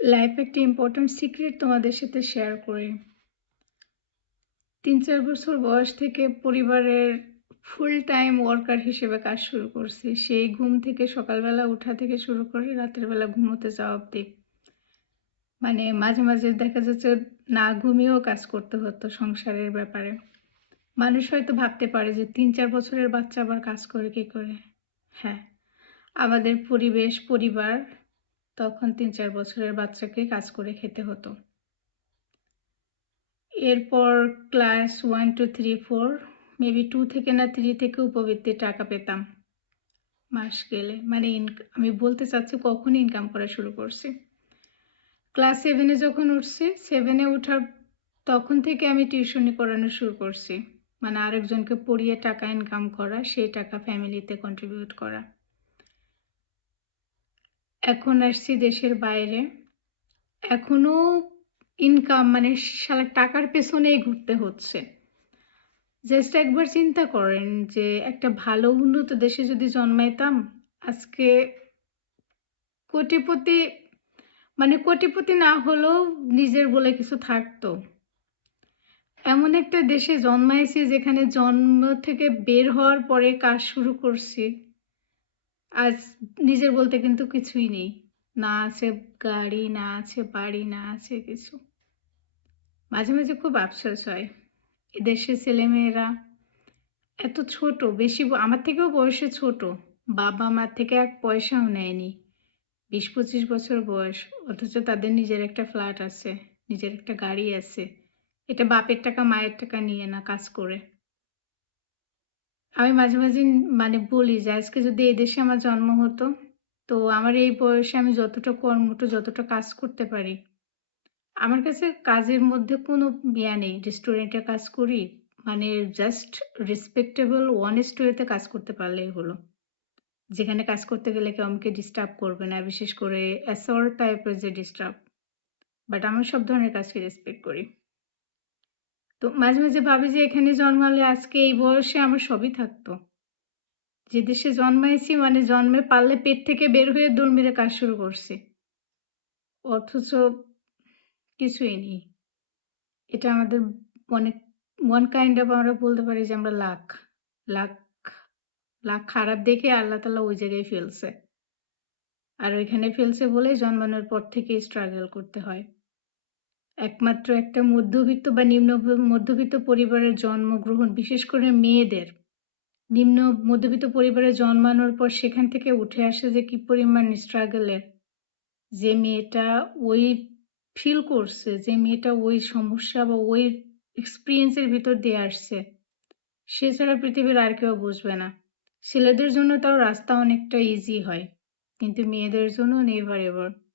Life একটা important secret তোমাদের সাথে শেয়ার করি। ৩-৪ বছর বয়স থেকে পরিবারের ফুল টাইম ওয়ার্কার হিসেবে কাজ শুরু করছি। সেই ঘুম থেকে সকালবেলা উঠা থেকে শুরু করে রাতের বেলা ঘুমোতে যাওয়া অবধি। মানে মাঝে, মাঝে দেখা যাচ্ছে না ঘুমিয়েও কাজ করতে হতো সংসারের ব্যাপারে। মানুষ হয়তো ভাবতে পারে যে ৩-৪ বছরের বাচ্চা আবার কাজ করে কি করে? হ্যাঁ, আমাদের পরিবেশ, পরিবার তখন ৩-৪ বছরের বাচ্চাকে কাজ করে খেতে হতো। এরপর ক্লাস 1, 2, 3, 4 মেবি 2 থেকে না 3 থেকে উপবৃত্তির টাকা পেতাম মাস গেলে। মানে আমি বলতে চাচ্ছি কখন ইনকাম করা শুরু করছি। ক্লাস 7 এ যখন উঠছি, 7 এ উঠার তখন থেকে আমি টিউশনি করানো শুরু করছি। মানে আরেকজনকে পড়িয়ে টাকা ইনকাম করা, সেই টাকা ফ্যামিলিতে কন্ট্রিবিউট করা। এখন আসছি দেশের বাইরে। এখনো ইনকাম মানে শালা টাকার পেছনেই ঘুরতে হচ্ছে। জাস্ট একবার চিন্তা করেন যে একটা ভালো উন্নত দেশে যদি জন্মাইতাম, আজকে কোটিপতি মানে কোটিপতি না হলেও নিজের বলে কিছু থাকতো। এমন একটা দেশে জন্মাইছি যেখানে জন্ম থেকে বের হওয়ার পরে কাজ শুরু করছি। আজ নিজের বলতে কিন্তু কিছুই নেই। না আছে গাড়ি, না আছে বাড়ি, না আছে কিছু। মাঝে, মাঝে খুব আফসোস হয়। এদেশের ছেলেমেয়েরা এত ছোট, বেশি আমার থেকেও বয়সে ছোট। বাবা-মার থেকে এক পয়সাও নেয়নি। ২০-২৫ বছর বয়স। অথচ তাদের নিজের একটা ফ্ল্যাট আছে, নিজের একটা গাড়ি আছে। এটা বাপের টাকা, মায়ের টাকা নিয়ে না, কাজ করে। আমি মাঝে, মাঝে মানে বলি যে আজকে যদি এই দেশে আমার জন্ম হতো, তো আমার এই বয়সে আমি যতটা কর্মঠ, যতটা কাজ করতে পারি, আমার কাছে কাজের মধ্যে কোনো নেই। রেস্টুরেন্টে কাজ করি, মানে জাস্ট রেসপেক্টেবল honest ওয়েতে কাজ করতে পারলেই হলো। যেখানে কাজ করতে গেলে কেউ আমাকে ডিস্টার্ব করবে না। বিশেষ করে অ্যাসল্ট টাইপের যে ডিস্টার্ব। বাট আমি সব ধরনের কাজকে রেসপেক্ট করি। তো মাঝে, মাঝে ভাবি যে এখানে জন্মালে আজকে এই বয়সে আমার সবই থাকতো। যে দেশে জন্মাইছি মানে জন্মে পারলে পেট থেকে বের হয়ে দৌড় মেরে কাজ শুরু করছি। অথচ কিছুই নেই। এটা আমাদের অনেক one kind of আমরা বলতে পারি যে আমরা লাক। লাক লাক খারাপ দেখে আল্লাহ তাআলা ওই জায়গায় ফেলছে। আর ওইখানে ফেলছে বলেই জন্মানোর পর থেকেই স্ট্রাগল করতে হয়। একমাত্র একটা মধ্যবিত্ত বা মধ্যবিত্ত পরিবারে জন্মগ্রহণ, বিশেষ করে মেয়েদের নিম্ন মধ্যবিত্ত পরিবারে জন্মানোর পর সেখান থেকে উঠে আসে যে কি পরিমাণ স্ট্রাগলের, যে মেয়েটা ওই ফিল করছে, যে মেয়েটা ওই সমস্যা বা ওই এক্সপেরিয়েন্স এর ভিতর দিয়ে আসছে, সে ছাড়া পৃথিবীর আর কেউ বুঝবে না। ছেলেদের জন্য তাও রাস্তা অনেকটা ইজি হয়। কিন্তু মেয়েদের জন্য নেভার এভার।